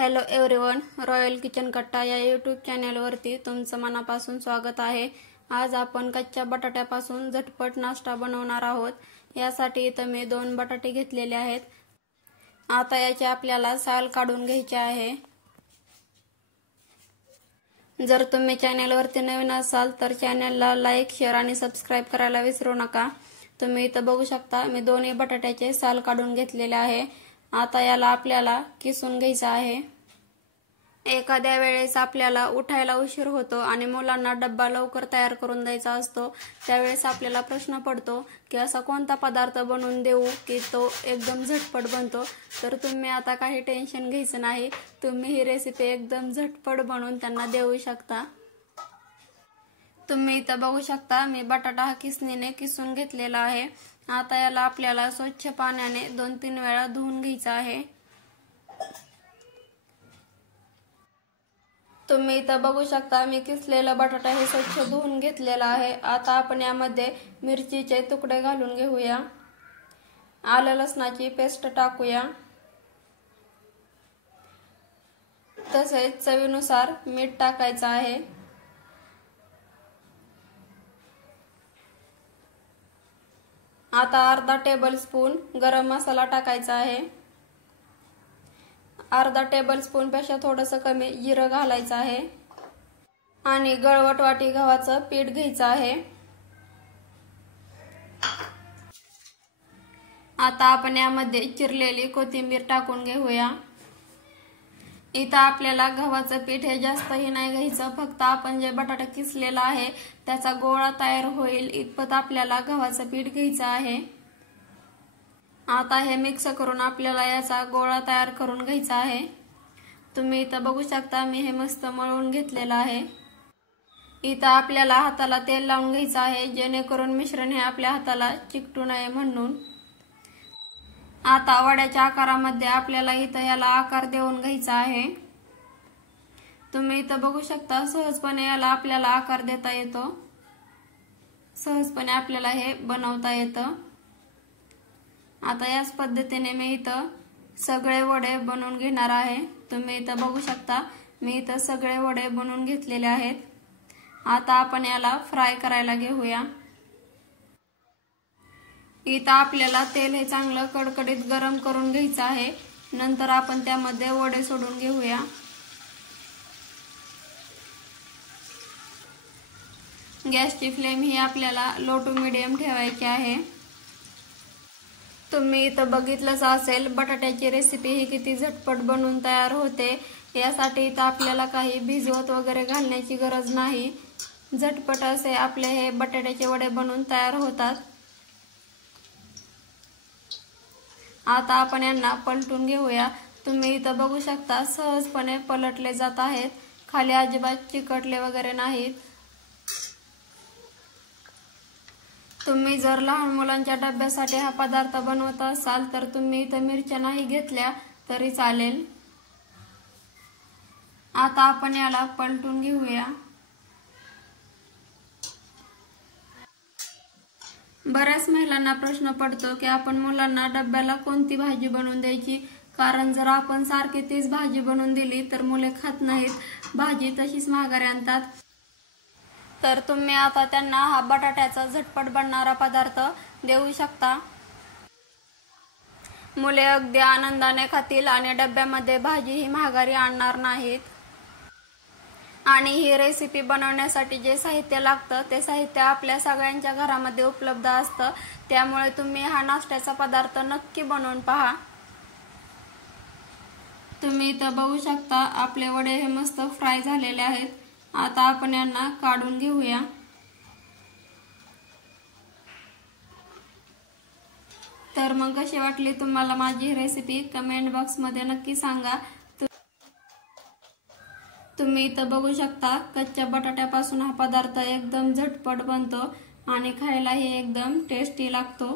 Hello everyone, royal kitchen कट्टा या YouTube चॅनलवरती तुमचं मनापासून स्वागत आहे। आज आपण कच्च्या बटाट्यापासून झटपट नाश्ता बनवणार आहोत। यासाठी इथं मी 2 बटाटे घेतलेले आहेत। आता याचे आपल्याला साल काढून घ्यायचे आहे। जर तुम्ही चॅनलवरती नवीन असाल तर चॅनलला लाईक, शेअर आणि सबस्क्राइब करायला विसरू नका। तुम्ही इथं बघू शकता मी दोन्ही बटाट्याचे साल काढून घेतलेले आहे। आता याला आपल्याला किसून घ्यायचं आहे। एखाद्या वेळेस आपल्याला उठायला उशीर होतो आणि मुलांना डब्बा लवकर तयार करून द्यायचा असतो, त्यावेळेस आपल्याला प्रश्न पडतो की असा कोणता पदार्थ बनवून देऊ की तो एकदम झटपट बनतो। तर तुम्ही आता काही टेन्शन घ्यायचं नाही, तुम्ही ही रेसिपी एकदम झटपट बनवून त्यांना देऊ शकता। तुम्ही इथं बघू शकता मी बटाटा हा किसणीने किसून घेतलेला आहे। आता याला आपल्याला स्वच्छ पाण्याने 2-3 वेळा धुवून घ्यायचं आहे। तुम्ही इथं बघू शकता मी किसलेला बटाटा हे स्वच्छ धुवून घेतलेला आहे। आता आपण यामध्ये मिरचीचे तुकडे घालून घेऊया, आलं लसणाची पेस्ट टाकूया, तसेच चवीनुसार मीठ टाकायचं आहे। आता अर्धा टेबलस्पून गरम मसाला टाकायचा आहे। अर्धा टेबलस्पून पेक्षा थोडंसं कमी जिरं घालायचं आहे आणि गळवट वाटी गव्हाचं पीठ घ्यायचं आहे। आता आपण यामध्ये चिरलेली कोथिंबीर टाकून घेऊया। इथं आपल्याला गव्हाचं पीठ हे जास्तही नाही घ्यायचं, फक्त आपण जे बटाटा किसलेला आहे त्याचा गोळा तयार होईल इतपत आपल्याला गव्हाचं पीठ घ्यायचं आहे। आता हे मिक्स करून आपल्याला याचा गोळा तयार करून घ्यायचा आहे। तुम्ही इथं बघू शकता मी हे मस्त मळून घेतलेलं आहे। इथं आपल्याला हाताला तेल लावून घ्यायचं आहे, जेणेकरून मिश्रण हे आपल्या हाताला चिकटू नये म्हणून। आता वड्याच्या आकारामध्ये आपल्याला इथं याला आकार देऊन घ्यायचा आहे। तुम्ही इथं बघू शकता सहजपणे याला आपल्याला आकार देता येतो, सहजपणे आपल्याला हे बनवता येतं। आता याच पद्धतीने मी इथं सगळे वडे बनवून घेणार आहे। तुम्ही इथं बघू शकता मी इथं सगळे वडे बनवून घेतलेले आहेत। आता आपण याला फ्राय करायला घेऊया। इथं आपल्याला तेल हे चांगलं कडकडीत गरम करून घ्यायचं आहे, नंतर आपण त्यामध्ये वडे सोडून घेऊया। गॅसची फ्लेम ही आपल्याला लो टू मीडियम ठेवायची आहे। तुम्ही इथं बघितलंच असेल बटाट्याची रेसिपी ही किती झटपट बनवून तयार होते। यासाठी इथं आपल्याला काही भिजवत वगैरे घालण्याची गरज नाही, झटपट असे आपले हे बटाट्याचे वडे बनवून तयार होतात। आता आपण यांना पलटून घेऊया। तुम्ही इथं बघू शकता सहजपणे पलटले जात आहेत, खाली अजिबात चिकटले वगैरे नाहीत। तुम्ही जर लहान मुलांच्या डब्यासाठी हा पदार्थ बनवत असाल तर तुम्ही इथं मिरच्या नाही घेतल्या तरी चालेल। आता आपण याला पलटून घेऊया। बऱ्याच महिलांना प्रश्न पडतो की आपण मुलांना डब्याला कोणती भाजी बनवून द्यायची, कारण जर आपण सारखी तीच भाजी बनवून दिली तर मुले खात नाहीत, भाजी तशीच माघारी आणतात। तर तुम्ही आता त्यांना हा बटाट्याचा झटपट बनणारा पदार्थ देऊ शकता। मुले अगदी आनंदाने खातील आणि डब्यामध्ये भाजी ही माघारी आणणार नाहीत। आणि ही रेसिपी बनवण्यासाठी जे साहित्य लागतं ते साहित्य आपल्या सगळ्यांच्या घरामध्ये उपलब्ध असतं, त्यामुळे तुम्ही हा नाश्त्याचा पदार्थ नक्की बनवून पहा। तुम्ही इथं बघू शकता आपले वडे हे मस्त फ्राय झालेले आहेत। आता आपण यांना काढून घेऊया। तर मग कशी वाटली तुम्हाला माझी रेसिपी कमेंट बॉक्स मध्ये नक्की सांगा। तुम्ही इथं बघू शकता कच्च्या बटाट्यापासून हा पदार्थ एकदम झटपट बनतो आणि खायलाही एकदम टेस्टी लागतो।